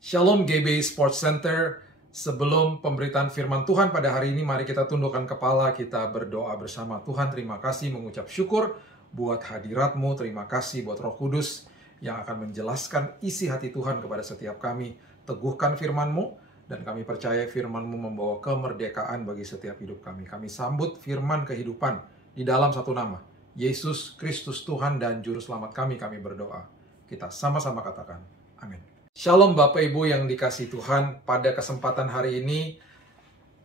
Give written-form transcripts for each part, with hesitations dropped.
Shalom GB Sports Center. Sebelum pemberitaan firman Tuhan pada hari ini, mari kita tundukkan kepala, kita berdoa bersama. Tuhan, terima kasih, mengucap syukur buat hadirat-Mu. Terima kasih buat Roh Kudus yang akan menjelaskan isi hati Tuhan kepada setiap kami. Teguhkan firman-Mu, dan kami percaya firman-Mu membawa kemerdekaan bagi setiap hidup kami. Kami sambut firman kehidupan di dalam satu nama, Yesus Kristus Tuhan dan Juru Selamat kami berdoa. Kita sama-sama katakan, amin. Shalom Bapak Ibu yang dikasihi Tuhan. Pada kesempatan hari ini,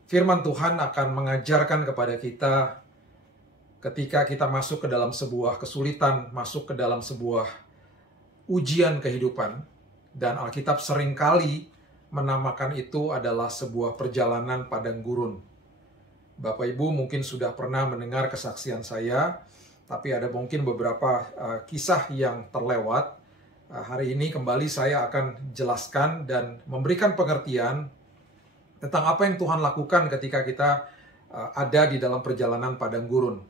firman Tuhan akan mengajarkan kepada kita ketika kita masuk ke dalam sebuah kesulitan, masuk ke dalam sebuah ujian kehidupan, dan Alkitab seringkali menamakan itu adalah sebuah perjalanan padang gurun. Bapak Ibu mungkin sudah pernah mendengar kesaksian saya, tapi ada mungkin beberapa kisah yang terlewat. Hari ini kembali saya akan jelaskan dan memberikan pengertian tentang apa yang Tuhan lakukan ketika kita ada di dalam perjalanan padang gurun.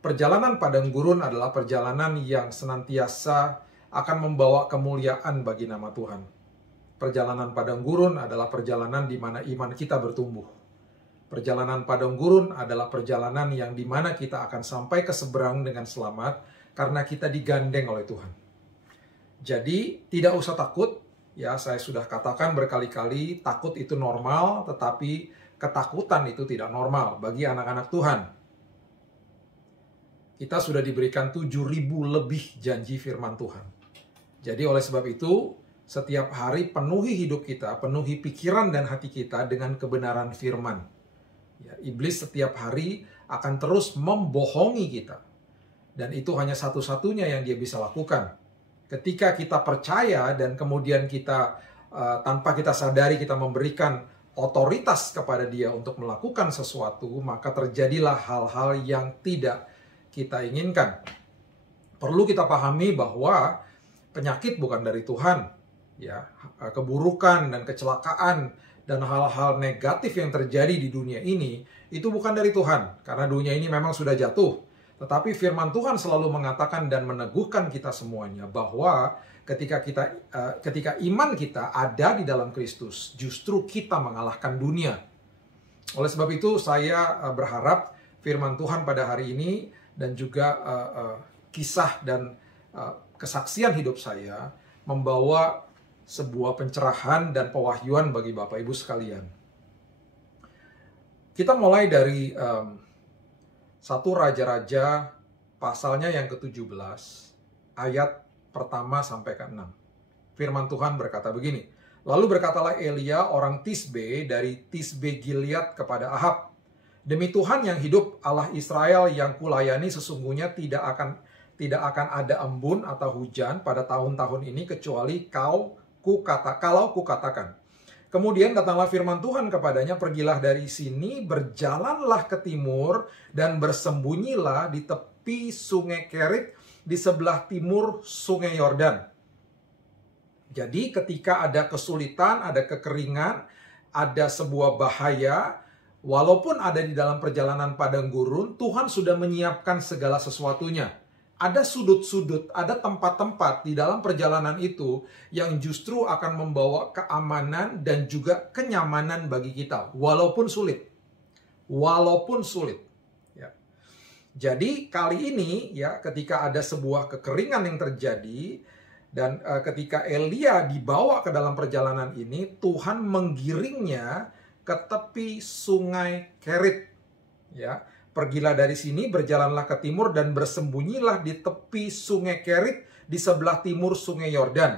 Perjalanan padang gurun adalah perjalanan yang senantiasa akan membawa kemuliaan bagi nama Tuhan. Perjalanan padang gurun adalah perjalanan di mana iman kita bertumbuh. Perjalanan padang gurun adalah perjalanan yang di mana kita akan sampai ke seberang dengan selamat karena kita digandeng oleh Tuhan. Jadi tidak usah takut, ya saya sudah katakan berkali-kali, takut itu normal, tetapi ketakutan itu tidak normal bagi anak-anak Tuhan. Kita sudah diberikan 7.000 lebih janji firman Tuhan. Jadi oleh sebab itu, setiap hari penuhi hidup kita, penuhi pikiran dan hati kita dengan kebenaran firman. Ya, iblis setiap hari akan terus membohongi kita. Dan itu hanya satu-satunya yang dia bisa lakukan. Ketika kita percaya dan kemudian kita tanpa kita sadari kita memberikan otoritas kepada dia untuk melakukan sesuatu, maka terjadilah hal-hal yang tidak kita inginkan. Perlu kita pahami bahwa penyakit bukan dari Tuhan, ya, keburukan dan kecelakaan dan hal-hal negatif yang terjadi di dunia ini itu bukan dari Tuhan, karena dunia ini memang sudah jatuh. Tetapi firman Tuhan selalu mengatakan dan meneguhkan kita semuanya bahwa ketika iman kita ada di dalam Kristus, justru kita mengalahkan dunia. Oleh sebab itu saya berharap firman Tuhan pada hari ini dan juga kisah dan kesaksian hidup saya membawa sebuah pencerahan dan pewahyuan bagi Bapak Ibu sekalian. Kita mulai dari 1 Raja-Raja pasalnya yang ke-17 ayat pertama sampai ke-6. Firman Tuhan berkata begini. Lalu berkatalah Elia orang Tisbe dari Tisbe Gilead kepada Ahab, demi Tuhan yang hidup, Allah Israel yang kulayani, sesungguhnya tidak akan ada embun atau hujan pada tahun-tahun ini kecuali kalau kukatakan. Kemudian datanglah firman Tuhan kepadanya, pergilah dari sini, berjalanlah ke timur, dan bersembunyilah di tepi sungai Kerit, di sebelah timur sungai Yordan. Jadi ketika ada kesulitan, ada kekeringan, ada sebuah bahaya, walaupun ada di dalam perjalanan padang gurun, Tuhan sudah menyiapkan segala sesuatunya. Ada sudut-sudut, ada tempat-tempat di dalam perjalanan itu yang justru akan membawa keamanan dan juga kenyamanan bagi kita, walaupun sulit. Walaupun sulit. Ya. Jadi kali ini, ya, ketika ada sebuah kekeringan yang terjadi, dan ketika Elia dibawa ke dalam perjalanan ini, Tuhan menggiringnya ke tepi sungai Kerit. Ya. Pergilah dari sini, berjalanlah ke timur, dan bersembunyilah di tepi sungai Kerit, di sebelah timur sungai Yordan.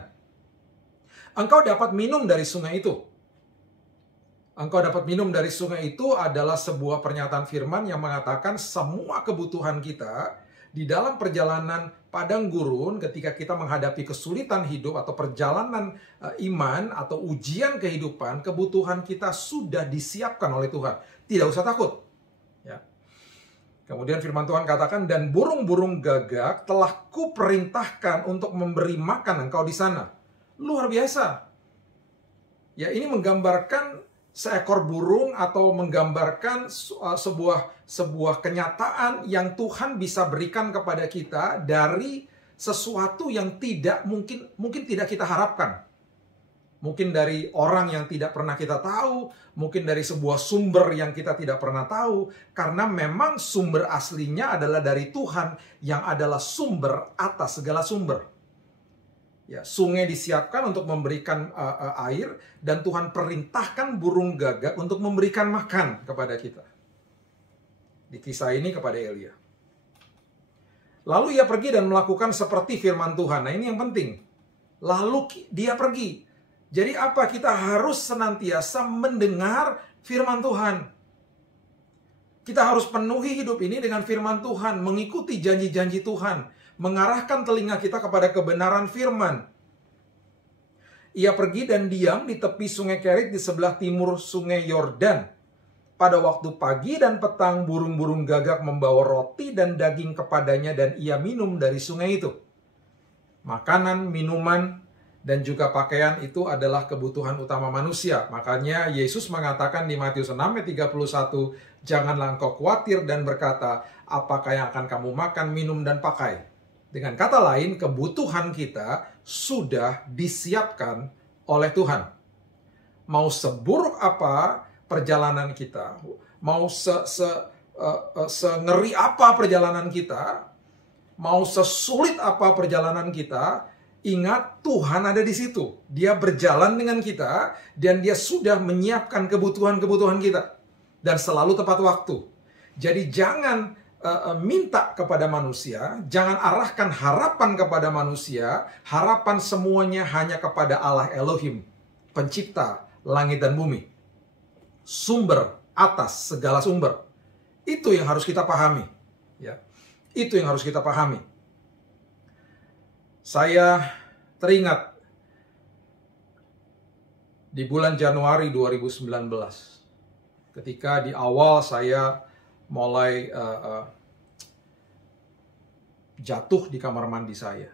Engkau dapat minum dari sungai itu. Engkau dapat minum dari sungai itu adalah sebuah pernyataan firman yang mengatakan semua kebutuhan kita di dalam perjalanan padang gurun, ketika kita menghadapi kesulitan hidup atau perjalanan iman atau ujian kehidupan, kebutuhan kita sudah disiapkan oleh Tuhan. Tidak usah takut. Ya. Kemudian firman Tuhan katakan, dan burung-burung gagak telah kuperintahkan untuk memberi makan engkau di sana. Luar biasa. Ya, ini menggambarkan seekor burung atau menggambarkan sebuah kenyataan yang Tuhan bisa berikan kepada kita dari sesuatu yang tidak mungkin tidak kita harapkan. mungkin dari orang yang tidak pernah kita tahu, mungkin dari sebuah sumber yang kita tidak pernah tahu, karena memang sumber aslinya adalah dari Tuhan yang adalah sumber atas segala sumber. Ya, sungai disiapkan untuk memberikan air, dan Tuhan perintahkan burung gagak untuk memberikan makan kepada kita. Di kisah ini kepada Elia. Lalu ia pergi dan melakukan seperti firman Tuhan. Nah, ini yang penting. Lalu dia pergi. Jadi apa? Kita harus senantiasa mendengar firman Tuhan. Kita harus penuhi hidup ini dengan firman Tuhan, mengikuti janji-janji Tuhan, mengarahkan telinga kita kepada kebenaran firman. Ia pergi dan diam di tepi sungai Kerit di sebelah timur sungai Yordan. Pada waktu pagi dan petang, burung-burung gagak membawa roti dan daging kepadanya, dan ia minum dari sungai itu. Makanan, minuman, dan juga pakaian itu adalah kebutuhan utama manusia. Makanya Yesus mengatakan di Matius 6 ayat 31, janganlah engkau khawatir dan berkata, apakah yang akan kamu makan, minum, dan pakai. Dengan kata lain, kebutuhan kita sudah disiapkan oleh Tuhan. Mau seburuk apa perjalanan kita, mau sengeri apa perjalanan kita, mau sesulit apa perjalanan kita, ingat, Tuhan ada di situ. Dia berjalan dengan kita, dan dia sudah menyiapkan kebutuhan-kebutuhan kita. Dan selalu tepat waktu. Jadi jangan minta kepada manusia, jangan arahkan harapan kepada manusia, harapan semuanya hanya kepada Allah Elohim, pencipta langit dan bumi. Sumber atas segala sumber. Itu yang harus kita pahami. Ya. Itu yang harus kita pahami. Saya teringat di bulan Januari 2019, ketika di awal saya mulai jatuh di kamar mandi saya.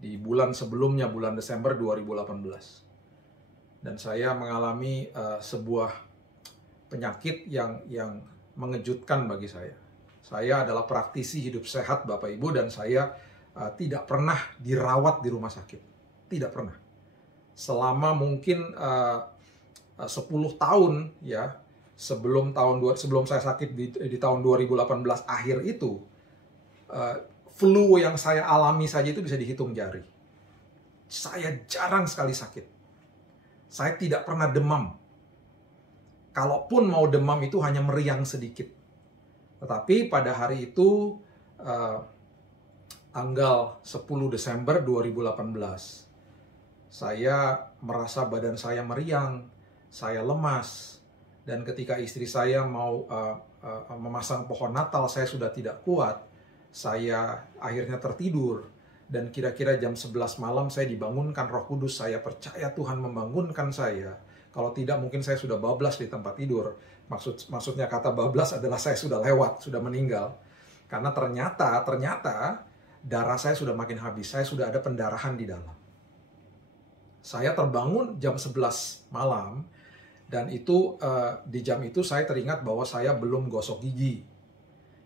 Di bulan sebelumnya, bulan Desember 2018. Dan saya mengalami sebuah penyakit yang mengejutkan bagi saya. Saya adalah praktisi hidup sehat, Bapak Ibu, dan saya tidak pernah dirawat di rumah sakit. Tidak pernah. Selama mungkin 10 tahun ya, sebelum saya sakit di tahun 2018 akhir itu, flu yang saya alami saja itu bisa dihitung jari. Saya jarang sekali sakit. Saya tidak pernah demam. Kalaupun mau demam itu hanya meriang sedikit. Tetapi pada hari itu tanggal 10 Desember 2018, saya merasa badan saya meriang, saya lemas, dan ketika istri saya mau memasang pohon Natal, saya sudah tidak kuat. Saya akhirnya tertidur, dan kira-kira jam 11 malam saya dibangunkan Roh Kudus. Saya percaya Tuhan membangunkan saya. Kalau tidak, mungkin saya sudah bablas di tempat tidur. Maksudnya kata bablas adalah saya sudah lewat, sudah meninggal. Karena ternyata darah saya sudah makin habis, saya sudah ada pendarahan di dalam. Saya terbangun jam 11 malam, dan itu di jam itu saya teringat bahwa saya belum gosok gigi.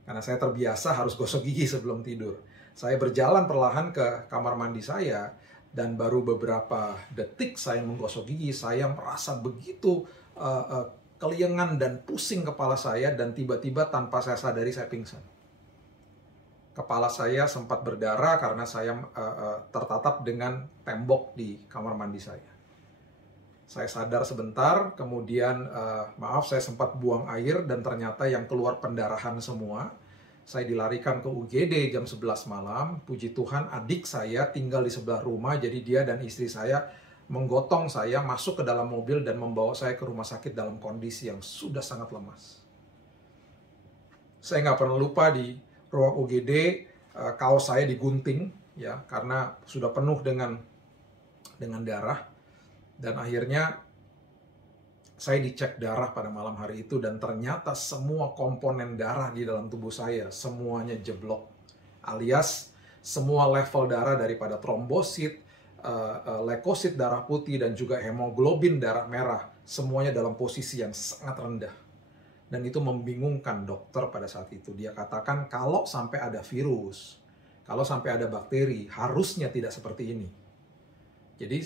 Karena saya terbiasa harus gosok gigi sebelum tidur. Saya berjalan perlahan ke kamar mandi saya, dan baru beberapa detik saya menggosok gigi, saya merasa begitu keliengan dan pusing kepala saya, dan tiba-tiba tanpa saya sadari saya pingsan. Kepala saya sempat berdarah karena saya tertatap dengan tembok di kamar mandi saya. Saya sadar sebentar, kemudian saya sempat buang air, dan ternyata yang keluar pendarahan semua. Saya dilarikan ke UGD jam 11 malam. Puji Tuhan, adik saya tinggal di sebelah rumah, jadi dia dan istri saya menggotong saya masuk ke dalam mobil dan membawa saya ke rumah sakit dalam kondisi yang sudah sangat lemas. Saya nggak pernah lupa di ruang UGD, kaos saya digunting, ya, karena sudah penuh dengan darah. Dan akhirnya saya dicek darah pada malam hari itu, dan ternyata semua komponen darah di dalam tubuh saya semuanya jeblok, alias semua level darah daripada trombosit, leukosit darah putih, dan juga hemoglobin darah merah, semuanya dalam posisi yang sangat rendah. Dan itu membingungkan dokter pada saat itu. Dia katakan kalau sampai ada virus, kalau sampai ada bakteri, harusnya tidak seperti ini. Jadi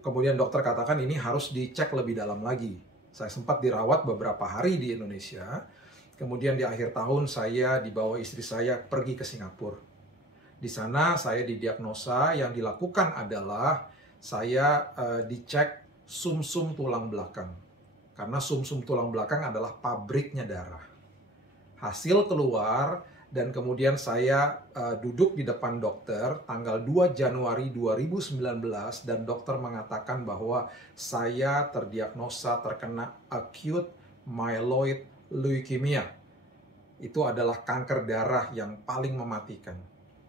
kemudian dokter katakan ini harus dicek lebih dalam lagi. Saya sempat dirawat beberapa hari di Indonesia. Kemudian di akhir tahun saya dibawa istri saya pergi ke Singapura. Di sana saya didiagnosa, yang dilakukan adalah saya dicek sumsum tulang belakang. Karena sumsum tulang belakang adalah pabriknya darah. Hasil keluar, dan kemudian saya duduk di depan dokter tanggal 2 Januari 2019, dan dokter mengatakan bahwa saya terdiagnosa terkena acute myeloid leukemia. Itu adalah kanker darah yang paling mematikan.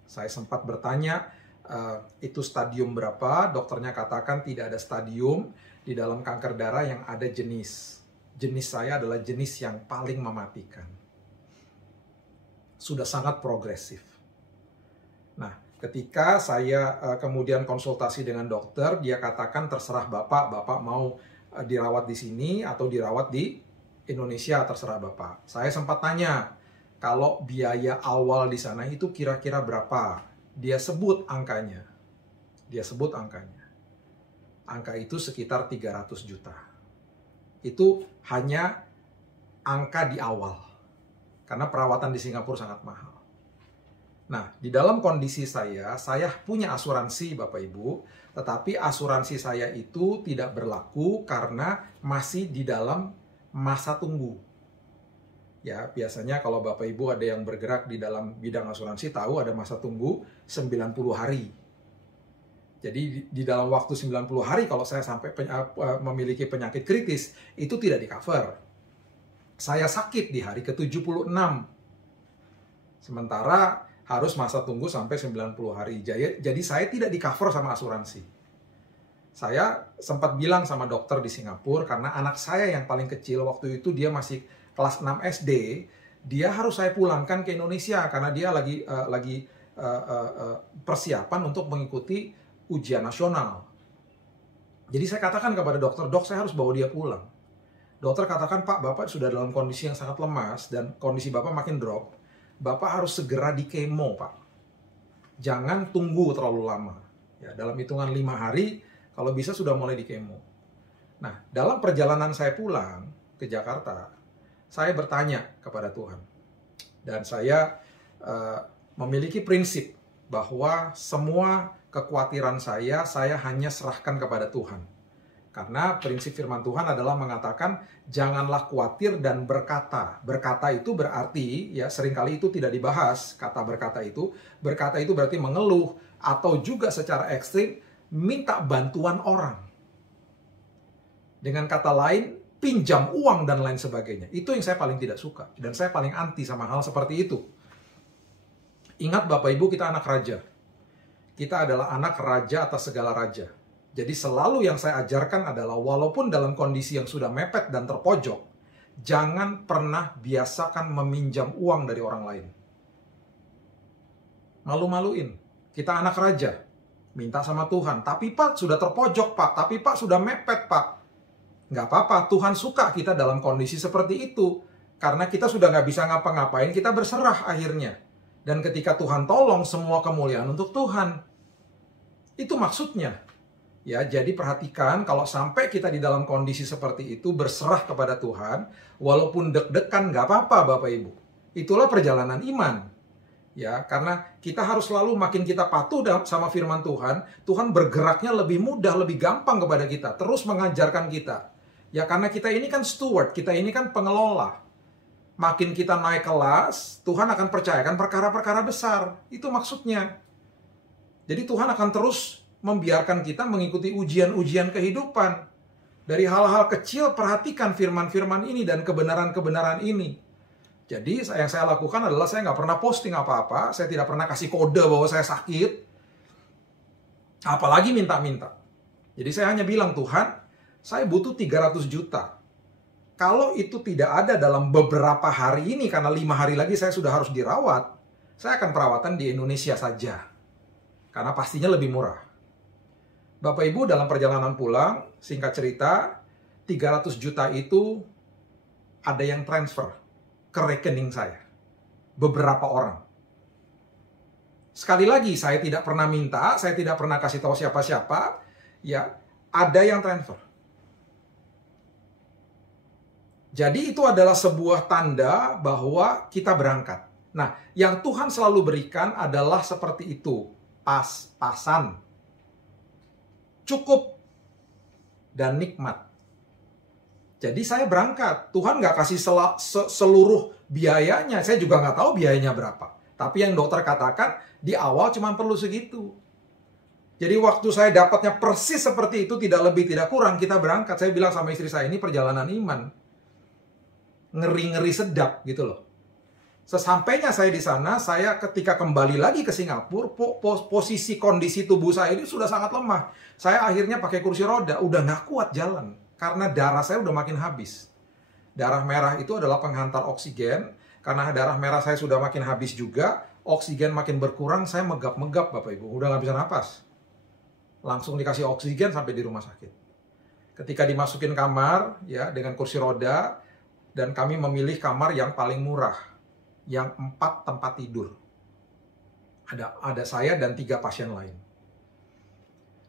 Saya sempat bertanya, itu stadium berapa? Dokternya katakan tidak ada stadium. Di dalam kanker darah yang ada jenis. Jenis saya adalah jenis yang paling mematikan. Sudah sangat progresif. Nah, ketika saya kemudian konsultasi dengan dokter, dia katakan terserah Bapak mau dirawat di sini atau dirawat di Indonesia, terserah Bapak. Saya sempat tanya, kalau biaya awal di sana itu kira-kira berapa? Dia sebut angkanya. Angka itu sekitar 300 juta. Itu hanya angka di awal. Karena perawatan di Singapura sangat mahal. Nah, di dalam kondisi saya punya asuransi Bapak Ibu, tetapi asuransi saya itu tidak berlaku karena masih di dalam masa tunggu. Ya, biasanya kalau Bapak Ibu ada yang bergerak di dalam bidang asuransi tahu ada masa tunggu 90 hari. Jadi di dalam waktu 90 hari kalau saya sampai memiliki penyakit kritis, itu tidak di-cover. Saya sakit di hari ke-76. Sementara harus masa tunggu sampai 90 hari. Jadi saya tidak di-cover sama asuransi. Saya sempat bilang sama dokter di Singapura, karena anak saya yang paling kecil waktu itu dia masih kelas 6 SD, dia harus saya pulangkan ke Indonesia karena dia lagi persiapan untuk mengikuti ujian nasional. Jadi saya katakan kepada dokter, dok saya harus bawa dia pulang. Dokter katakan, Pak, Bapak sudah dalam kondisi yang sangat lemas dan kondisi Bapak makin drop. Bapak harus segera di kemo, Pak. Jangan tunggu terlalu lama. Ya, dalam hitungan 5 hari, kalau bisa sudah mulai di kemo. Nah, dalam perjalanan saya pulang ke Jakarta, saya bertanya kepada Tuhan. Dan saya memiliki prinsip bahwa semua kekhawatiran saya hanya serahkan kepada Tuhan. Karena prinsip firman Tuhan adalah mengatakan, janganlah khawatir dan berkata. Berkata itu berarti, ya seringkali itu tidak dibahas, kata berkata itu. Berkata itu berarti mengeluh, atau juga secara ekstrim, minta bantuan orang. Dengan kata lain, pinjam uang dan lain sebagainya. Itu yang saya paling tidak suka. Dan saya paling anti sama hal seperti itu. Ingat Bapak Ibu, kita anak raja. Kita adalah anak raja atas segala raja. Jadi selalu yang saya ajarkan adalah walaupun dalam kondisi yang sudah mepet dan terpojok, jangan pernah biasakan meminjam uang dari orang lain. Malu-maluin. Kita anak raja. Minta sama Tuhan. Tapi Pak, sudah terpojok Pak. Tapi Pak, sudah mepet Pak. Nggak apa-apa. Tuhan suka kita dalam kondisi seperti itu. Karena kita sudah nggak bisa ngapa-ngapain, kita berserah akhirnya. Dan ketika Tuhan tolong, semua kemuliaan untuk Tuhan. Itu maksudnya. Ya, jadi perhatikan kalau sampai kita di dalam kondisi seperti itu berserah kepada Tuhan, walaupun deg-degan nggak apa-apa Bapak Ibu. Itulah perjalanan iman. Ya, karena kita harus selalu makin kita patuh sama firman Tuhan, Tuhan bergeraknya lebih mudah, lebih gampang kepada kita, terus mengajarkan kita. Ya, karena kita ini kan steward, kita ini kan pengelola. Makin kita naik kelas, Tuhan akan percayakan perkara-perkara besar. Itu maksudnya. Jadi Tuhan akan terus membiarkan kita mengikuti ujian-ujian kehidupan. Dari hal-hal kecil, perhatikan firman-firman ini dan kebenaran-kebenaran ini. Jadi yang saya lakukan adalah saya nggak pernah posting apa-apa. Saya tidak pernah kasih kode bahwa saya sakit. Apalagi minta-minta. Jadi saya hanya bilang, Tuhan, saya butuh 300 juta. Kalau itu tidak ada dalam beberapa hari ini, karena 5 hari lagi saya sudah harus dirawat, saya akan perawatan di Indonesia saja. Karena pastinya lebih murah. Bapak Ibu dalam perjalanan pulang, singkat cerita, 300 juta itu ada yang transfer ke rekening saya. Beberapa orang. Sekali lagi, saya tidak pernah minta, saya tidak pernah kasih tahu siapa-siapa. ya ada yang transfer. Jadi itu adalah sebuah tanda bahwa kita berangkat. Nah, yang Tuhan selalu berikan adalah seperti itu, pas-pasan, cukup, dan nikmat. Jadi saya berangkat, Tuhan nggak kasih seluruh biayanya, saya juga nggak tahu biayanya berapa. Tapi yang dokter katakan, di awal cuma perlu segitu. Jadi waktu saya dapatnya persis seperti itu, tidak lebih tidak kurang, kita berangkat. Saya bilang sama istri saya, ini perjalanan iman. Ngeri-ngeri sedap gitu loh. Sesampainya saya di sana, saya ketika kembali lagi ke Singapura, posisi kondisi tubuh saya ini sudah sangat lemah. Saya akhirnya pakai kursi roda, udah nggak kuat jalan. Karena darah saya udah makin habis. Darah merah itu adalah penghantar oksigen. Karena darah merah saya sudah makin habis juga, oksigen makin berkurang, saya megap-megap Bapak Ibu. Udah nggak bisa napas. Langsung dikasih oksigen sampai di rumah sakit. Ketika dimasukin kamar, ya dengan kursi roda, dan kami memilih kamar yang paling murah, yang 4 tempat tidur. Ada saya dan 3 pasien lain.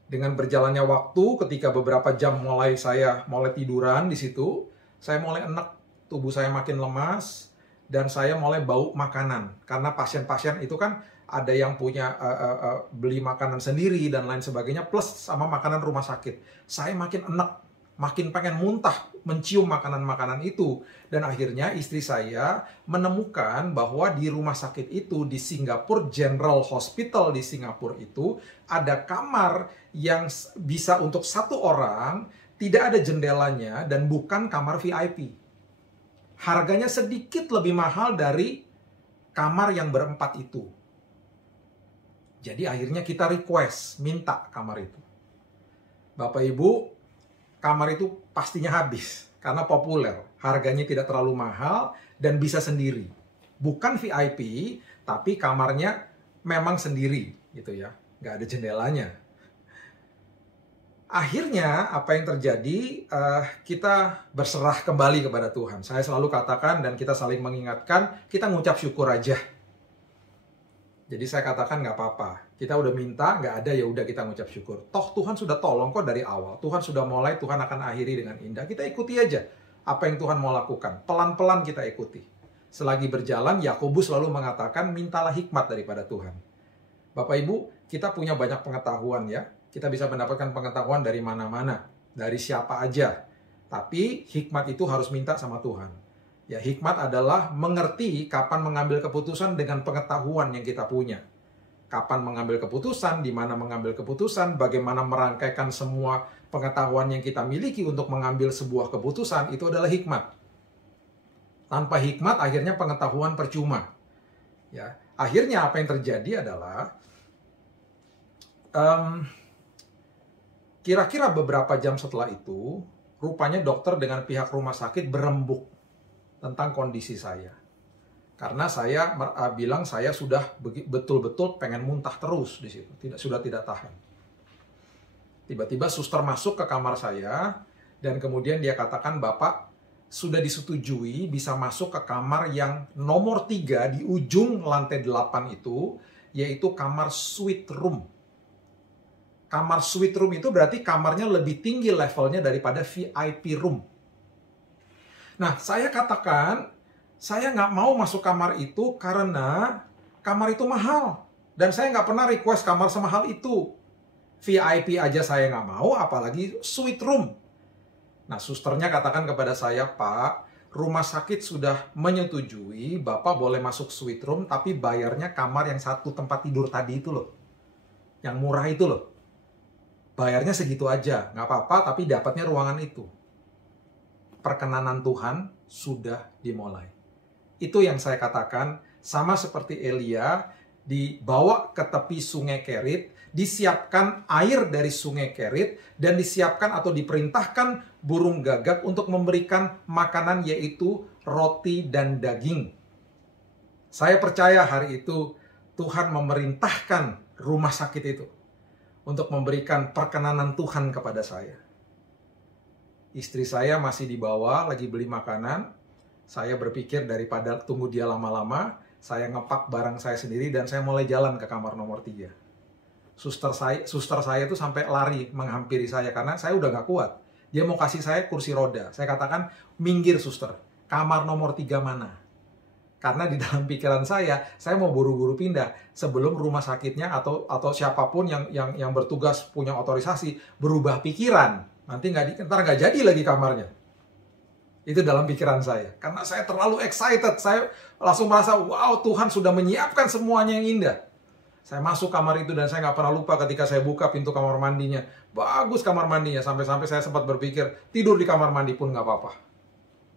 Dengan berjalannya waktu, ketika beberapa jam saya mulai tiduran di situ, saya mulai enek, tubuh saya makin lemas, dan saya mulai bau makanan. Karena pasien-pasien itu kan ada yang punya beli makanan sendiri dan lain sebagainya, plus sama makanan rumah sakit. Saya makin enek, makin pengen muntah, mencium makanan-makanan itu. Dan akhirnya istri saya menemukan bahwa di rumah sakit itu, di Singapore General Hospital di Singapura itu, ada kamar yang bisa untuk 1 orang, tidak ada jendelanya, dan bukan kamar VIP. Harganya sedikit lebih mahal dari kamar yang berempat itu. Jadi akhirnya kita request, minta kamar itu. Bapak Ibu, kamar itu pastinya habis karena populer, harganya tidak terlalu mahal dan bisa sendiri. Bukan VIP, tapi kamarnya memang sendiri gitu ya, nggak ada jendelanya. Akhirnya apa yang terjadi, kita berserah kembali kepada Tuhan. Saya selalu katakan dan kita saling mengingatkan, kita ngucap syukur aja. Jadi saya katakan nggak apa-apa. Kita udah minta, nggak ada, ya udah kita ngucap syukur. Toh Tuhan sudah tolong kok dari awal. Tuhan sudah mulai, Tuhan akan akhiri dengan indah. Kita ikuti aja apa yang Tuhan mau lakukan. Pelan-pelan kita ikuti. Selagi berjalan, Yakobus selalu mengatakan, mintalah hikmat daripada Tuhan. Bapak Ibu, kita punya banyak pengetahuan ya. Kita bisa mendapatkan pengetahuan dari mana-mana. Dari siapa aja. Tapi hikmat itu harus minta sama Tuhan. Ya, hikmat adalah mengerti kapan mengambil keputusan dengan pengetahuan yang kita punya. Kapan mengambil keputusan, di mana mengambil keputusan, bagaimana merangkaikan semua pengetahuan yang kita miliki untuk mengambil sebuah keputusan, itu adalah hikmat. Tanpa hikmat, akhirnya pengetahuan percuma. Ya, akhirnya apa yang terjadi adalah, kira-kira beberapa jam setelah itu, rupanya dokter dengan pihak rumah sakit berembuk tentang kondisi saya. Karena saya bilang saya sudah betul-betul pengen muntah terus di situ, sudah tidak tahan. Tiba-tiba suster masuk ke kamar saya dan kemudian dia katakan, "Bapak sudah disetujui bisa masuk ke kamar yang nomor 3 di ujung lantai 8 itu, yaitu kamar suite room." Kamar suite room itu berarti kamarnya lebih tinggi levelnya daripada VIP room. Nah, saya katakan, saya nggak mau masuk kamar itu karena kamar itu mahal. Dan saya nggak pernah request kamar semahal itu. VIP aja saya nggak mau, apalagi suite room. Nah, susternya katakan kepada saya, "Pak, rumah sakit sudah menyetujui Bapak boleh masuk suite room, tapi bayarnya kamar yang 1 tempat tidur tadi itu loh. Yang murah itu loh. Bayarnya segitu aja, nggak apa-apa, tapi dapatnya ruangan itu." Perkenanan Tuhan sudah dimulai. Itu yang saya katakan, sama seperti Elia, dibawa ke tepi sungai Kerit, disiapkan air dari sungai Kerit, dan disiapkan atau diperintahkan burung gagak untuk memberikan makanan, yaitu roti dan daging. Saya percaya hari itu Tuhan memerintahkan rumah sakit itu untuk memberikan perkenanan Tuhan kepada saya. Istri saya masih di bawah, lagi beli makanan. Saya berpikir daripada tunggu dia lama-lama, saya ngepak barang saya sendiri dan saya mulai jalan ke kamar nomor 3. Suster saya itu sampai lari menghampiri saya karena saya udah nggak kuat. Dia mau kasih saya kursi roda. Saya katakan, minggir suster, kamar nomor 3 mana? Karena di dalam pikiran saya mau buru-buru pindah sebelum rumah sakitnya atau siapapun yang bertugas punya otorisasi berubah pikiran. Nanti ntar nggak jadi lagi kamarnya. Itu dalam pikiran saya. Karena saya terlalu excited. Saya langsung merasa, wow, Tuhan sudah menyiapkan semuanya yang indah. Saya masuk kamar itu dan saya nggak pernah lupa ketika saya buka pintu kamar mandinya. Bagus kamar mandinya. Sampai-sampai saya sempat berpikir, tidur di kamar mandi pun nggak apa-apa.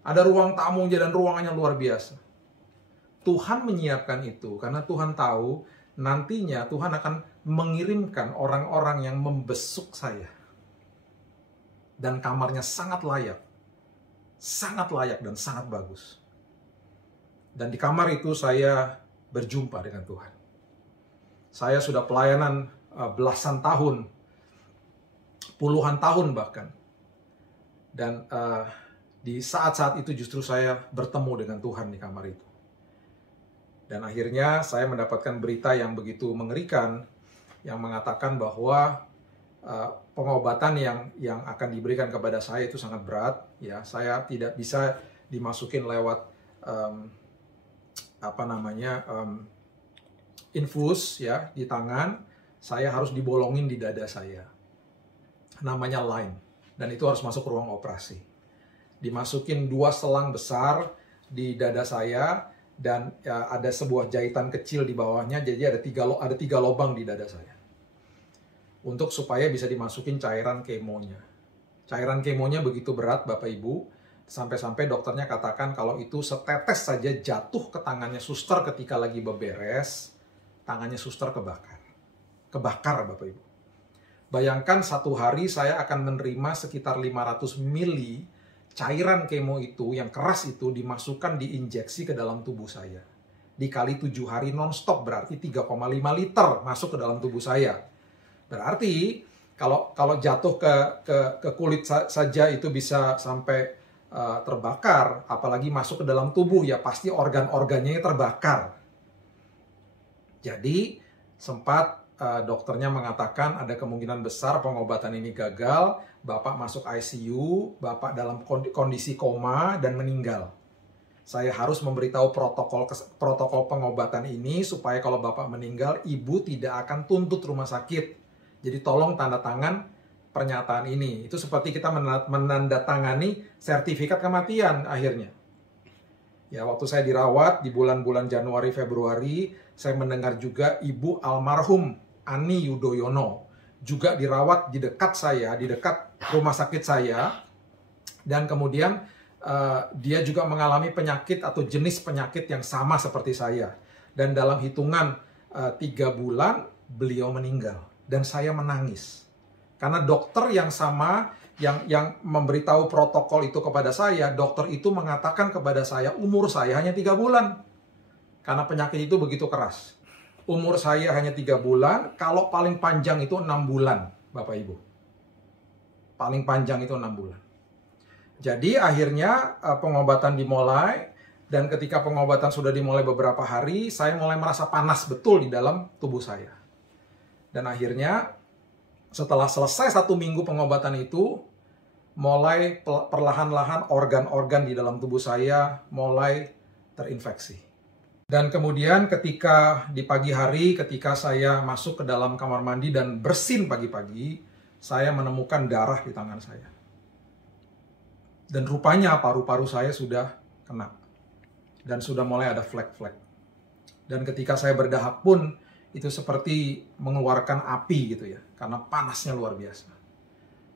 Ada ruang tamunya dan ruangannya luar biasa. Tuhan menyiapkan itu karena Tuhan tahu nantinya Tuhan akan mengirimkan orang-orang yang membesuk saya. Dan kamarnya sangat layak. Sangat layak dan sangat bagus. Dan di kamar itu saya berjumpa dengan Tuhan. Saya sudah pelayanan belasan tahun, puluhan tahun bahkan. Dan di saat-saat itu justru saya bertemu dengan Tuhan di kamar itu. Dan akhirnya saya mendapatkan berita yang begitu mengerikan, yang mengatakan bahwa pengobatan yang akan diberikan kepada saya itu sangat berat. Ya, saya tidak bisa dimasukin lewat infus ya di tangan, saya harus dibolongin di dada saya. Namanya line. Dan itu harus masuk ruang operasi. Dimasukin 2 selang besar di dada saya dan ya, ada sebuah jahitan kecil di bawahnya, jadi ada 3 lubang di dada saya. Untuk supaya bisa dimasukin cairan kemonya. Cairan kemonya begitu berat Bapak Ibu, sampai-sampai dokternya katakan kalau itu setetes saja jatuh ke tangannya suster ketika lagi beberes, tangannya suster kebakar. Kebakar Bapak Ibu. Bayangkan 1 hari saya akan menerima sekitar 500 mili cairan kemo itu, yang keras itu dimasukkan diinjeksi ke dalam tubuh saya. Dikali 7 hari non-stop berarti 3,5 liter masuk ke dalam tubuh saya. Berarti kalau jatuh ke kulit saja itu bisa sampai terbakar, apalagi masuk ke dalam tubuh ya pasti organ-organnya terbakar. Jadi sempat dokternya mengatakan ada kemungkinan besar pengobatan ini gagal, Bapak masuk ICU, Bapak dalam kondisi koma dan meninggal. Saya harus memberitahu protokol pengobatan ini supaya kalau Bapak meninggal, Ibu tidak akan tuntut rumah sakit. Jadi tolong tanda tangan pernyataan ini. Itu seperti kita menandatangani sertifikat kematian akhirnya. Ya, waktu saya dirawat di bulan-bulan Januari, Februari, saya mendengar juga Ibu almarhum Ani Yudhoyono juga dirawat di dekat saya, di dekat rumah sakit saya. Dan kemudian dia juga mengalami penyakit atau jenis penyakit yang sama seperti saya. Dan dalam hitungan 3 bulan, beliau meninggal. Dan saya menangis. Karena dokter yang sama, yang memberitahu protokol itu kepada saya, dokter itu mengatakan kepada saya, umur saya hanya 3 bulan. Karena penyakit itu begitu keras. Umur saya hanya 3 bulan, kalau paling panjang itu 6 bulan, Bapak Ibu. Paling panjang itu 6 bulan. Jadi akhirnya pengobatan dimulai, dan ketika pengobatan sudah dimulai beberapa hari, saya mulai merasa panas betul di dalam tubuh saya. Dan akhirnya setelah selesai 1 minggu pengobatan itu, mulai perlahan-lahan organ-organ di dalam tubuh saya mulai terinfeksi. Dan kemudian ketika di pagi hari, ketika saya masuk ke dalam kamar mandi dan bersin pagi-pagi, saya menemukan darah di tangan saya. Dan rupanya paru-paru saya sudah kena. Dan sudah mulai ada flek-flek. Dan ketika saya berdahak pun, itu seperti mengeluarkan api gitu ya. Karena panasnya luar biasa.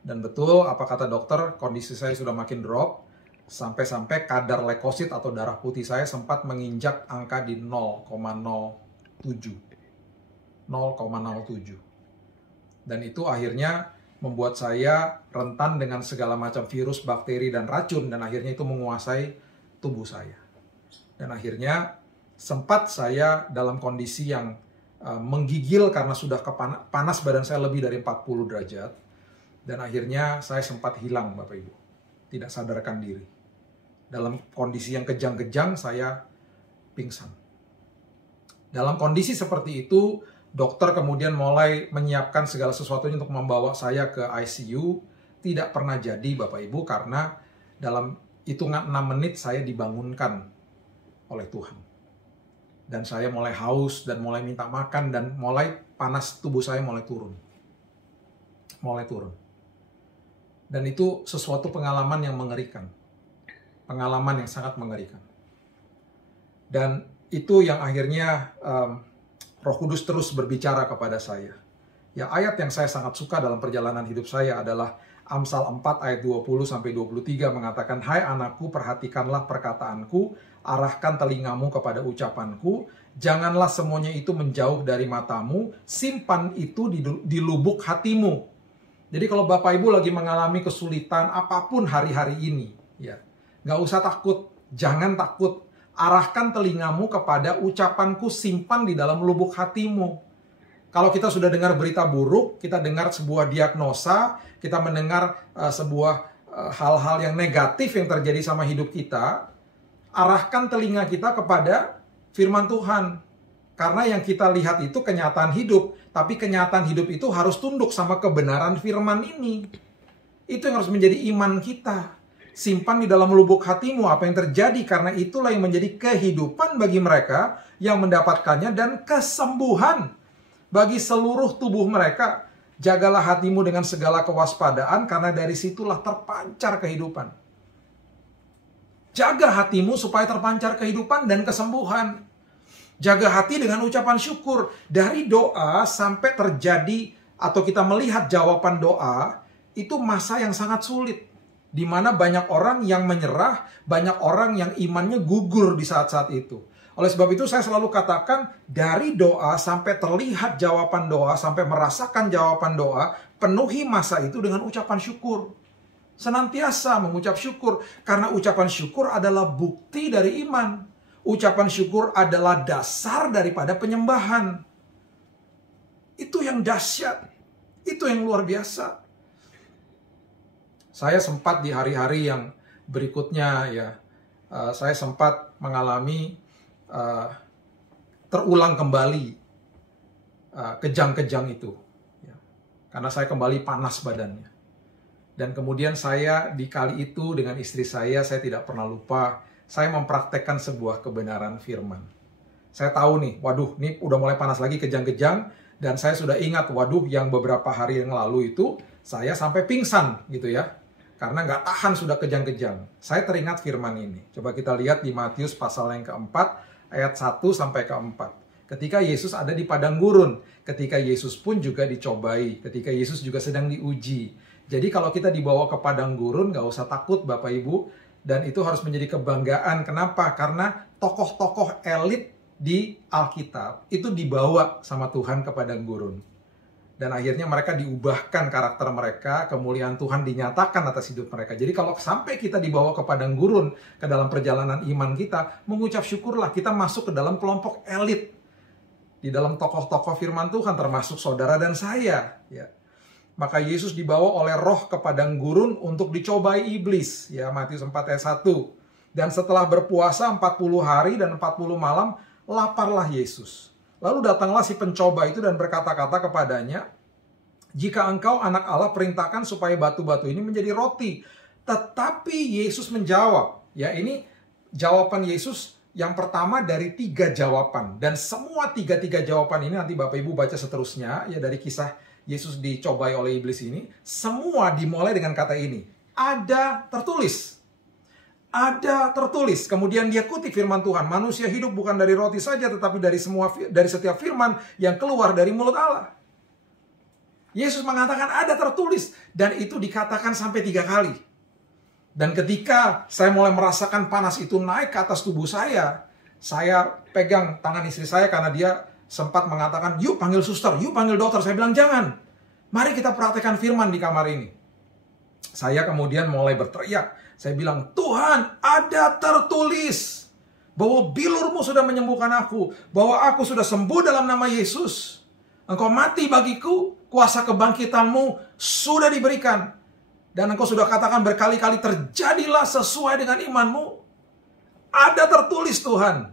Dan betul, apa kata dokter, kondisi saya sudah makin drop. Sampai-sampai kadar leukosit atau darah putih saya sempat menginjak angka di 0,07. 0,07. Dan itu akhirnya membuat saya rentan dengan segala macam virus, bakteri, dan racun. Dan akhirnya itu menguasai tubuh saya. Dan akhirnya sempat saya dalam kondisi yang menggigil karena sudah panas badan saya lebih dari 40 derajat. Dan akhirnya saya sempat hilang, Bapak Ibu. Tidak sadarkan diri. Dalam kondisi yang kejang-kejang, saya pingsan. Dalam kondisi seperti itu, Dokter kemudian mulai menyiapkan segala sesuatunya untuk membawa saya ke ICU. Tidak pernah jadi Bapak Ibu, karena dalam hitungan 6 menit saya dibangunkan oleh Tuhan. Dan saya mulai haus dan mulai minta makan dan mulai panas tubuh saya mulai turun. Mulai turun. Dan itu sesuatu pengalaman yang mengerikan. Pengalaman yang sangat mengerikan. Dan itu yang akhirnya Roh Kudus terus berbicara kepada saya. Ya, ayat yang saya sangat suka dalam perjalanan hidup saya adalah Amsal 4 ayat 20-23 mengatakan, "Hai anakku, perhatikanlah perkataanku, arahkan telingamu kepada ucapanku, janganlah semuanya itu menjauh dari matamu, simpan itu di lubuk hatimu." Jadi kalau Bapak Ibu lagi mengalami kesulitan apapun hari-hari ini, ya, nggak usah takut, jangan takut. Arahkan telingamu kepada ucapanku, simpan di dalam lubuk hatimu. Kalau kita sudah dengar berita buruk, kita dengar sebuah diagnosa, kita mendengar sebuah hal-hal yang negatif yang terjadi sama hidup kita, arahkan telinga kita kepada firman Tuhan. Karena yang kita lihat itu kenyataan hidup, tapi kenyataan hidup itu harus tunduk sama kebenaran firman ini. Itu yang harus menjadi iman kita. Simpan di dalam lubuk hatimu apa yang terjadi, karena itulah yang menjadi kehidupan bagi mereka yang mendapatkannya dan kesembuhan bagi seluruh tubuh mereka. Jagalah hatimu dengan segala kewaspadaan, karena dari situlah terpancar kehidupan. Jaga hatimu supaya terpancar kehidupan dan kesembuhan. Jaga hati dengan ucapan syukur. Dari doa sampai terjadi atau kita melihat jawaban doa, itu masa yang sangat sulit. Di mana banyak orang yang menyerah, banyak orang yang imannya gugur di saat-saat itu. Oleh sebab itu saya selalu katakan, dari doa sampai terlihat jawaban doa, sampai merasakan jawaban doa, penuhi masa itu dengan ucapan syukur. Senantiasa mengucap syukur, karena ucapan syukur adalah bukti dari iman. Ucapan syukur adalah dasar daripada penyembahan. Itu yang dahsyat, itu yang luar biasa. Saya sempat di hari-hari yang berikutnya, ya, saya sempat mengalami terulang kembali kejang-kejang itu, ya, karena saya kembali panas badannya. Dan kemudian saya di kali itu dengan istri saya tidak pernah lupa, saya mempraktekkan sebuah kebenaran firman. Saya tahu nih, waduh, nih udah mulai panas lagi kejang-kejang, dan saya sudah ingat, waduh, yang beberapa hari yang lalu itu saya sampai pingsan gitu ya. Karena nggak tahan sudah kejang-kejang. Saya teringat firman ini. Coba kita lihat di Matius pasal yang keempat, ayat 1-4. Ketika Yesus ada di padang gurun. Ketika Yesus pun juga dicobai. Ketika Yesus juga sedang diuji. Jadi kalau kita dibawa ke padang gurun, nggak usah takut Bapak Ibu. Dan itu harus menjadi kebanggaan. Kenapa? Karena tokoh-tokoh elit di Alkitab itu dibawa sama Tuhan ke padang gurun. Dan akhirnya mereka diubahkan karakter mereka, kemuliaan Tuhan dinyatakan atas hidup mereka. Jadi kalau sampai kita dibawa ke padang gurun, ke dalam perjalanan iman kita, mengucap syukurlah, kita masuk ke dalam kelompok elit. Di dalam tokoh-tokoh firman Tuhan, termasuk saudara dan saya. Ya. Maka Yesus dibawa oleh roh ke padang gurun untuk dicobai iblis. Ya, Matius 4 ayat 1. Dan setelah berpuasa 40 hari dan 40 malam, laparlah Yesus. Lalu datanglah si pencoba itu dan berkata-kata kepadanya, "Jika engkau anak Allah, perintahkan supaya batu-batu ini menjadi roti." Tetapi Yesus menjawab, ya, ini jawaban Yesus yang pertama dari 3 jawaban. Dan semua 3 jawaban ini nanti Bapak Ibu baca seterusnya, ya, dari kisah Yesus dicobai oleh iblis ini. Semua dimulai dengan kata ini, ada tertulis. Ada tertulis. Kemudian dia kutip firman Tuhan, manusia hidup bukan dari roti saja, tetapi dari setiap firman yang keluar dari mulut Allah. Yesus mengatakan ada tertulis, dan itu dikatakan sampai 3 kali. Dan ketika saya mulai merasakan panas itu naik ke atas tubuh saya pegang tangan istri saya karena dia sempat mengatakan, "Yuk panggil suster, yuk panggil dokter." Saya bilang, "Jangan. Mari kita praktekkan firman di kamar ini." Saya kemudian mulai berteriak. Saya bilang, "Tuhan, ada tertulis bahwa bilurmu sudah menyembuhkan aku, bahwa aku sudah sembuh dalam nama Yesus. Engkau mati bagiku, kuasa kebangkitanmu sudah diberikan. Dan engkau sudah katakan berkali-kali, terjadilah sesuai dengan imanmu. Ada tertulis Tuhan."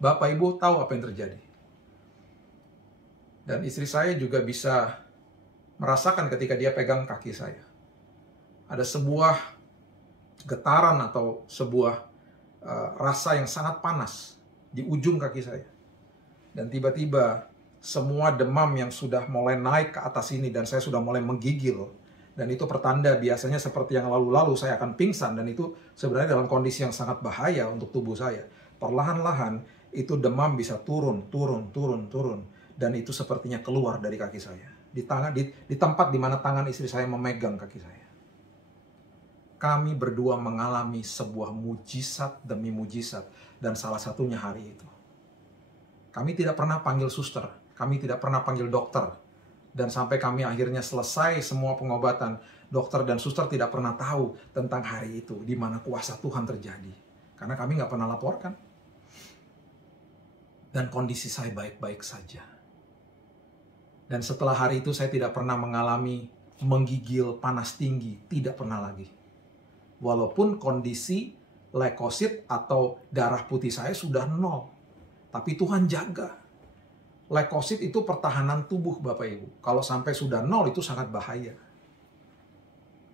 Bapak Ibu tahu apa yang terjadi? Dan istri saya juga bisa merasakan ketika dia pegang kaki saya. Ada sebuah getaran atau sebuah rasa yang sangat panas di ujung kaki saya. Dan tiba-tiba semua demam yang sudah mulai naik ke atas ini dan saya sudah mulai menggigil. Dan itu pertanda biasanya seperti yang lalu-lalu saya akan pingsan, dan itu sebenarnya dalam kondisi yang sangat bahaya untuk tubuh saya. Perlahan-lahan itu demam bisa turun. Dan itu sepertinya keluar dari kaki saya. Di tempat di mana tangan istri saya memegang kaki saya. Kami berdua mengalami sebuah mujizat demi mujizat, dan salah satunya hari itu. Kami tidak pernah panggil suster, kami tidak pernah panggil dokter. Dan sampai kami akhirnya selesai semua pengobatan, dokter dan suster tidak pernah tahu tentang hari itu, di mana kuasa Tuhan terjadi. Karena kami nggak pernah laporkan. Dan kondisi saya baik-baik saja. Dan setelah hari itu saya tidak pernah mengalami menggigil, panas tinggi, tidak pernah lagi. Walaupun kondisi leukosit atau darah putih saya sudah 0. Tapi Tuhan jaga. Leukosit itu pertahanan tubuh Bapak Ibu. Kalau sampai sudah 0 itu sangat bahaya.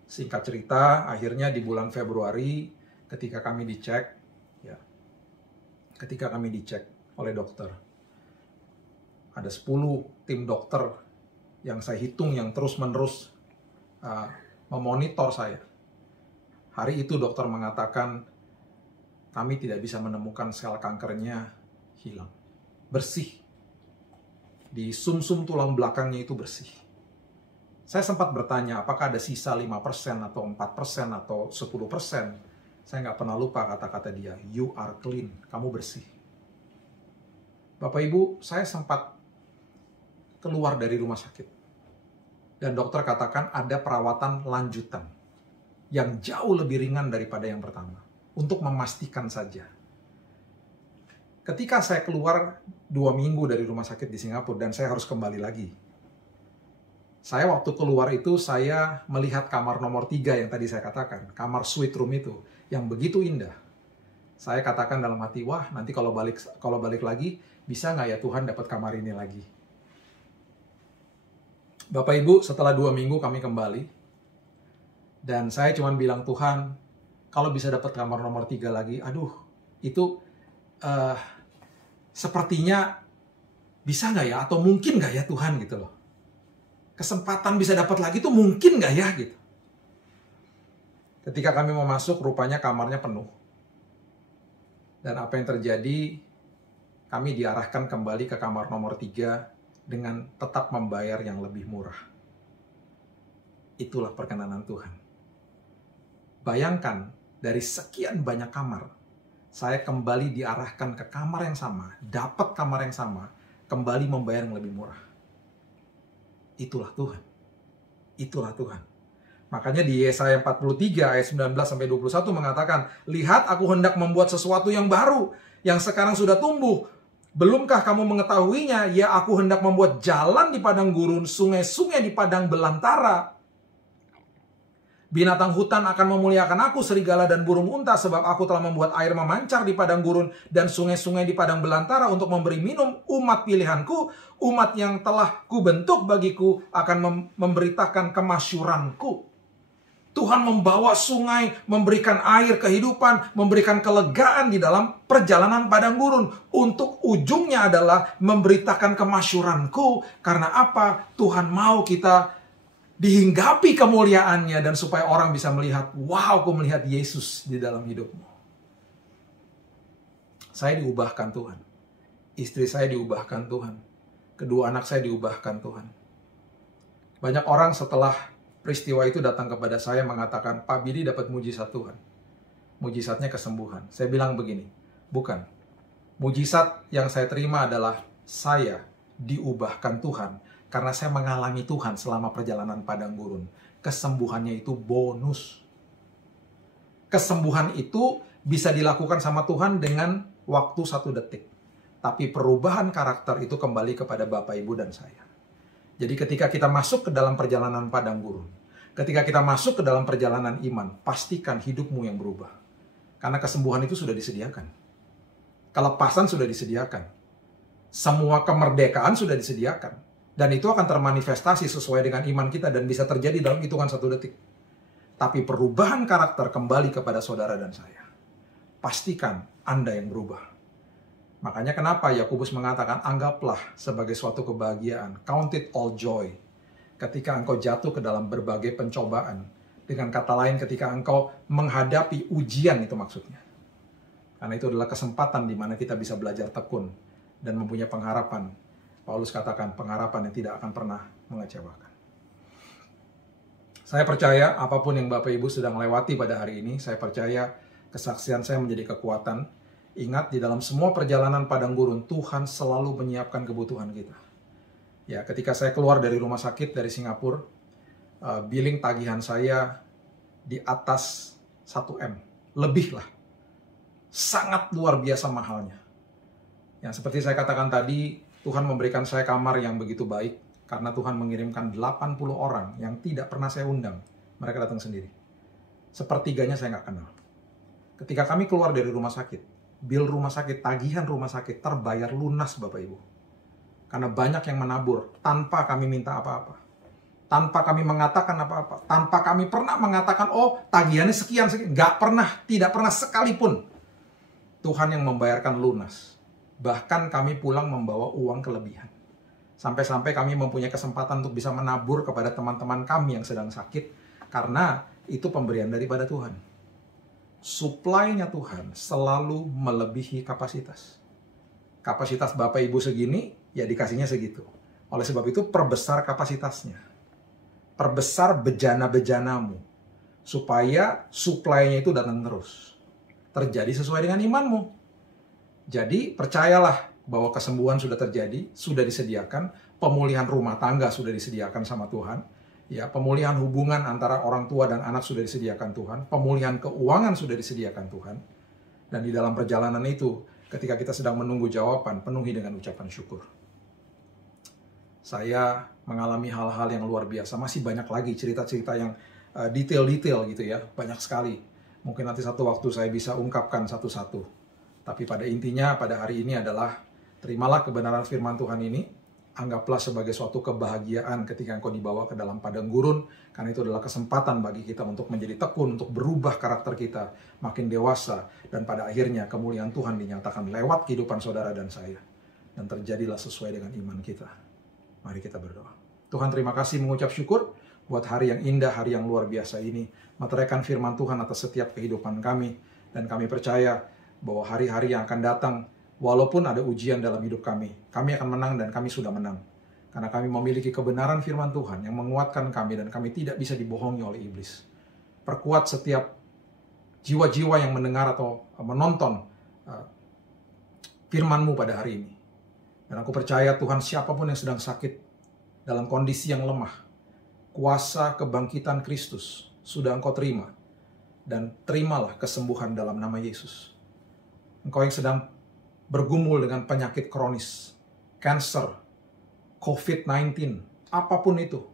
Singkat cerita, akhirnya di bulan Februari ketika kami dicek oleh dokter, ada 10 tim dokter yang saya hitung yang terus-menerus memonitor saya. Hari itu dokter mengatakan kami tidak bisa menemukan sel kankernya hilang. Bersih. Di sumsum tulang belakangnya itu bersih. Saya sempat bertanya apakah ada sisa 5% atau 4% atau 10%. Saya nggak pernah lupa kata-kata dia. You are clean. Kamu bersih. Bapak Ibu, saya sempat keluar dari rumah sakit. Dan dokter katakan ada perawatan lanjutan yang jauh lebih ringan daripada yang pertama. Untuk memastikan saja. Ketika saya keluar 2 minggu dari rumah sakit di Singapura dan saya harus kembali lagi. Saya waktu keluar itu saya melihat kamar nomor 3 yang tadi saya katakan. Kamar suite room itu yang begitu indah. Saya katakan dalam hati, wah nanti kalau balik lagi bisa nggak ya Tuhan dapat kamar ini lagi. Bapak Ibu, setelah 2 minggu kami kembali. Dan saya cuma bilang, Tuhan kalau bisa dapat kamar nomor 3 lagi, aduh itu sepertinya bisa nggak ya, atau mungkin nggak ya Tuhan gitu loh. Kesempatan bisa dapat lagi tuh mungkin nggak ya gitu. Ketika kami mau masuk, rupanya kamarnya penuh. Dan apa yang terjadi, kami diarahkan kembali ke kamar nomor 3 dengan tetap membayar yang lebih murah. Itulah perkenanan Tuhan. Bayangkan, dari sekian banyak kamar, saya kembali diarahkan ke kamar yang sama, dapat kamar yang sama, kembali membayar yang lebih murah. Itulah Tuhan. Itulah Tuhan. Makanya di Yesaya 43 ayat 19-21 mengatakan, lihat aku hendak membuat sesuatu yang baru, yang sekarang sudah tumbuh. Belumkah kamu mengetahuinya? Ya, aku hendak membuat jalan di padang gurun, sungai-sungai di padang belantara. Binatang hutan akan memuliakan aku, serigala dan burung unta, sebab aku telah membuat air memancar di padang gurun dan sungai-sungai di padang belantara untuk memberi minum umat pilihanku, umat yang telah kubentuk bagiku akan memberitakan kemasyuranku. Tuhan membawa sungai, memberikan air kehidupan, memberikan kelegaan di dalam perjalanan padang gurun. Untuk ujungnya adalah memberitakan kemasyuranku. Karena apa? Tuhan mau kita dihinggapi kemuliaannya dan supaya orang bisa melihat, wow, aku melihat Yesus di dalam hidupmu. Saya diubahkan Tuhan. Istri saya diubahkan Tuhan. Kedua anak saya diubahkan Tuhan. Banyak orang setelah peristiwa itu datang kepada saya mengatakan, Pak Bidi dapat mujizat Tuhan. Mujizatnya kesembuhan. Saya bilang begini, bukan. Mujizat yang saya terima adalah saya diubahkan Tuhan. Karena saya mengalami Tuhan selama perjalanan padang gurun. Kesembuhannya itu bonus. Kesembuhan itu bisa dilakukan sama Tuhan dengan waktu 1 detik. Tapi perubahan karakter itu kembali kepada Bapak, Ibu, dan saya. Jadi ketika kita masuk ke dalam perjalanan padang gurun, ketika kita masuk ke dalam perjalanan iman, pastikan hidupmu yang berubah. Karena kesembuhan itu sudah disediakan. Kelepasan sudah disediakan. Semua kemerdekaan sudah disediakan. Dan itu akan termanifestasi sesuai dengan iman kita dan bisa terjadi dalam hitungan 1 detik. Tapi perubahan karakter kembali kepada saudara dan saya. Pastikan Anda yang berubah. Makanya kenapa Yakobus mengatakan, anggaplah sebagai suatu kebahagiaan, count it all joy, ketika engkau jatuh ke dalam berbagai pencobaan. Dengan kata lain, ketika engkau menghadapi ujian, itu maksudnya. Karena itu adalah kesempatan di mana kita bisa belajar tekun dan mempunyai pengharapan. Paulus katakan, pengharapan yang tidak akan pernah mengecewakan. Saya percaya apapun yang Bapak Ibu sedang lewati pada hari ini, saya percaya kesaksian saya menjadi kekuatan. Ingat, di dalam semua perjalanan padang gurun, Tuhan selalu menyiapkan kebutuhan kita. Ya, ketika saya keluar dari rumah sakit dari Singapura, billing tagihan saya di atas 1M. Lebih lah. Sangat luar biasa mahalnya. Yang seperti saya katakan tadi, Tuhan memberikan saya kamar yang begitu baik, karena Tuhan mengirimkan 80 orang yang tidak pernah saya undang. Mereka datang sendiri. Sepertiganya saya nggak kenal. Ketika kami keluar dari rumah sakit, bil rumah sakit, tagihan rumah sakit terbayar lunas Bapak Ibu. Karena banyak yang menabur tanpa kami minta apa-apa. Tanpa kami mengatakan apa-apa. Tanpa kami pernah mengatakan, oh tagihannya sekian. Nggak pernah, tidak pernah sekalipun. Tuhan yang membayarkan lunas. Bahkan kami pulang membawa uang kelebihan. Sampai-sampai kami mempunyai kesempatan untuk bisa menabur kepada teman-teman kami yang sedang sakit. Karena itu pemberian daripada Tuhan. Supply-nya Tuhan selalu melebihi kapasitas. Kapasitas Bapak Ibu segini, ya dikasihnya segitu. Oleh sebab itu, perbesar kapasitasnya. Perbesar bejana-bejanamu. Supaya supply-nya itu datang terus. Terjadi sesuai dengan imanmu. Jadi, percayalah bahwa kesembuhan sudah terjadi, sudah disediakan. Pemulihan rumah tangga sudah disediakan sama Tuhan. Ya, pemulihan hubungan antara orang tua dan anak sudah disediakan Tuhan. Pemulihan keuangan sudah disediakan Tuhan. Dan di dalam perjalanan itu, ketika kita sedang menunggu jawaban, penuhi dengan ucapan syukur. Saya mengalami hal-hal yang luar biasa. Masih banyak lagi cerita-cerita yang detail-detail gitu ya. Banyak sekali. Mungkin nanti satu waktu saya bisa ungkapkan satu-satu. Tapi pada intinya, pada hari ini adalah, terimalah kebenaran firman Tuhan ini. Anggaplah sebagai suatu kebahagiaan ketika engkau dibawa ke dalam padang gurun. Karena itu adalah kesempatan bagi kita untuk menjadi tekun, untuk berubah karakter kita makin dewasa. Dan pada akhirnya kemuliaan Tuhan dinyatakan lewat kehidupan saudara dan saya. Dan terjadilah sesuai dengan iman kita. Mari kita berdoa. Tuhan, terima kasih, mengucap syukur buat hari yang indah, hari yang luar biasa ini. Meteraikan firman Tuhan atas setiap kehidupan kami. Dan kami percaya bahwa hari-hari yang akan datang, walaupun ada ujian dalam hidup kami akan menang dan kami sudah menang. Karena kami memiliki kebenaran firman Tuhan yang menguatkan kami dan kami tidak bisa dibohongi oleh iblis. Perkuat setiap jiwa-jiwa yang mendengar atau menonton firman-Mu pada hari ini. Dan aku percaya Tuhan, siapapun yang sedang sakit dalam kondisi yang lemah, kuasa kebangkitan Kristus sudah Engkau terima. Dan terimalah kesembuhan dalam nama Yesus. Engkau yang sedang bergumul dengan penyakit kronis, cancer, COVID-19, apapun itu,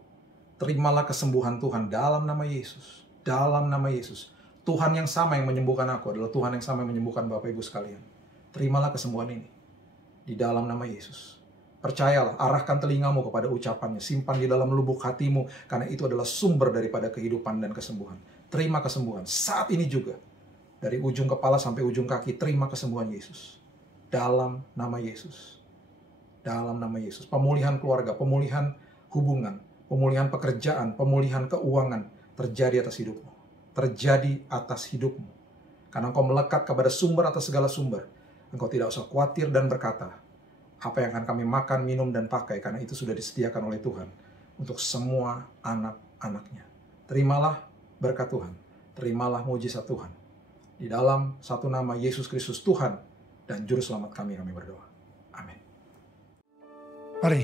terimalah kesembuhan Tuhan dalam nama Yesus. Dalam nama Yesus. Tuhan yang sama yang menyembuhkan aku adalah Tuhan yang sama yang menyembuhkan Bapak Ibu sekalian. Terimalah kesembuhan ini di dalam nama Yesus. Percayalah, arahkan telingamu kepada ucapannya, simpan di dalam lubuk hatimu, karena itu adalah sumber daripada kehidupan dan kesembuhan. Terima kesembuhan saat ini juga. Dari ujung kepala sampai ujung kaki, terima kesembuhan Yesus. Dalam nama Yesus. Dalam nama Yesus. Pemulihan keluarga, pemulihan hubungan, pemulihan pekerjaan, pemulihan keuangan terjadi atas hidupmu. Terjadi atas hidupmu. Karena engkau melekat kepada sumber atas segala sumber. Engkau tidak usah khawatir dan berkata, apa yang akan kami makan, minum, dan pakai, karena itu sudah disediakan oleh Tuhan untuk semua anak-anaknya. Terimalah berkat Tuhan. Terimalah mujizat Tuhan. Di dalam satu nama Yesus Kristus Tuhan dan Juru Selamat kami berdoa. Amin. Mari,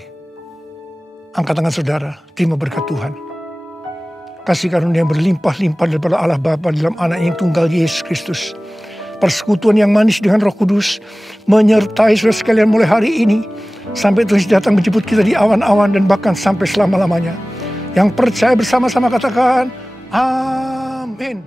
angkat tangan saudara, terima berkat Tuhan. Kasih karunia yang berlimpah-limpah daripada Allah Bapa dalam anak yang tunggal Yesus Kristus. Persekutuan yang manis dengan Roh Kudus menyertai saudara sekalian mulai hari ini sampai Tuhan datang menjemput kita di awan-awan dan bahkan sampai selama-lamanya. Yang percaya bersama-sama katakan, amin.